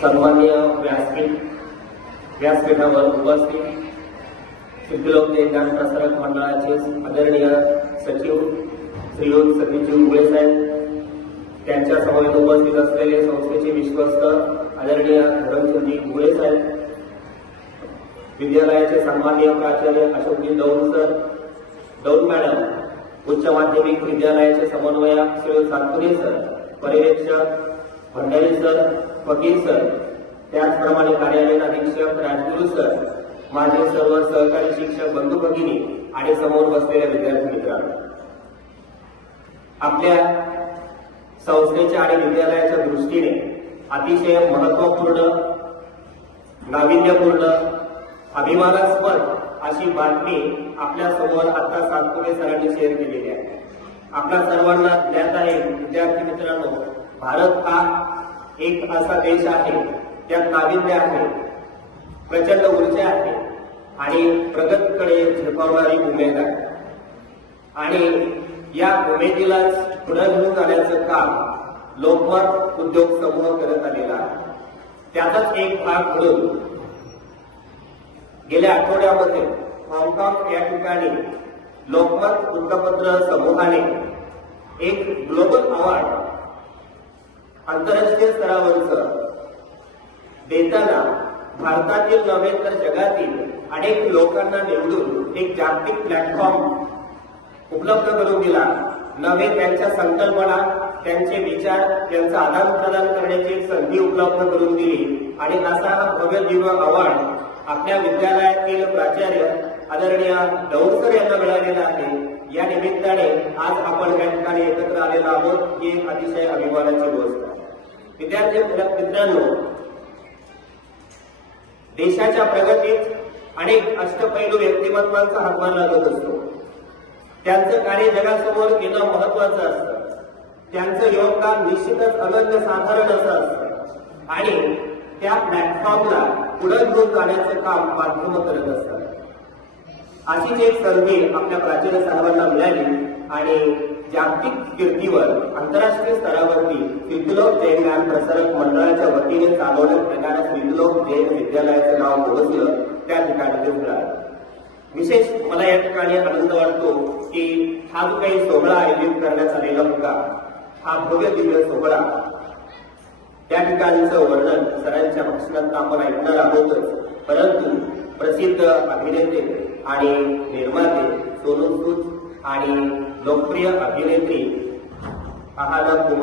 सन्मान्य व्यासपीठ व्यासपीठावर उपस्थित सिद्धिलोक ज्ञान प्रसारक मंडळाचे आदरणीय सचिव श्रीयुत सतीजी उगळे साहेब त्यांच्या समवेत उपस्थित असलेले संस्थेचे विश्वस्त आदरणीय धरमचंदजी उगळे साहेब विद्यालयाचे सन्मान्य प्राचार्य अशोकजी दौंड सर दौंड मॅडम उच्च माध्यमिक विद्यालयाचे समन्वयक श्री सातपुरे सर पर्यवेक्षक भंडारी सर वकील सर त्याचप्रमाणे कार्यालयीन अधीक्षक राजगुरू सर माझे सर्व सहकारी शिक्षक बंधू भगिनी आणि समोर बसलेल्या विद्यार्थी मित्रांनो. आपल्या संस्थेच्या आणि विद्यालयाच्या दृष्टीने अतिशय महत्त्वपूर्ण नाविन्यपूर्ण अभिमानास्पद अशी बातमी आपल्यासमोर आता सातपुरे सरांनी शेअर केलेली आहे. आपल्या सर्वांना ज्ञात आहे विद्यार्थी मित्रांनो भारत हा एक असा देश आहे त्यात नाविन्य आहे प्रचंड ऊर्जा आहे आणि प्रगतकडे झेपावणारी उमेद आहे. आणि या उमेदीलाच पुनर्भूत करण्याचं काम लोकमत उद्योग समूह करत आलेला आहे. त्याचाच एक भाग म्हणून गेल्या आठवड्यामध्ये हाँगकाँग या ठिकाणी लोकमत वृत्तपत्र समूहाने एक ग्लोबल अवॉर्ड आंतरराष्ट्रीय स्तरावरचं. देताना भारतातील नव्हे तर जगातील अनेक लोकांना निवडून एक जागतिक प्लॅटफॉर्म उपलब्ध करून दिला. नवे त्यांच्या संकल्पना त्यांचे विचार त्यांचं आदान प्रदान करण्याची एक संधी उपलब्ध करून दिली. आणि असा हा भव्य दिव्य अवॉर्ड आपल्या विद्यालयातील प्राचार्य आदरणीय दौडकर यांना मिळालेला आहे. या निमित्ताने आज आपण या ठिकाणी एकत्र आलेलो आहोत. ही एक अतिशय अभिमानाची गोष्ट आहे. विद्यार्थी मित्रांनो देशाच्या प्रगतीत अनेक अष्टपैलू व्यक्तिमत्वांचा हातभार लागत असतो. त्यांचं कार्य जगासमोर येणं महत्वाचं असतं. त्यांचं योगदान निश्चितच अनन्य साधारण असं असतं. आणि त्या प्लॅटफॉर्मला पुढे घेऊन जाण्याचं काम माध्यम करत असतात. अशीच एक संधी आपल्या प्राचीन साहेबांना मिळाली आणि जागतिक कीर्तीवर आंतरराष्ट्रीय स्तरावरती सिद्धलोक जैन ज्ञान प्रसारक मंडळाच्या वतीने चालवण्यात येणाऱ्या सिद्धलोक जैन विद्यालयाचं नाव पोहोचलं त्या ठिकाणी मिळालं विशेष मला या ठिकाणी आनंद वाटतो की हा जो काही सोहळा आयोजित करण्यात आलेला होता हा भव्य दिव्य सोहळा त्या ठिकाणचं वर्णन सरांच्या भाषणात आपण ऐकणार आहोतच परंतु प्रसिद्ध अभिनेते आणि निर्माते सोनू सूद आणि लोकप्रिय अभिनेत्री आहाना कुमार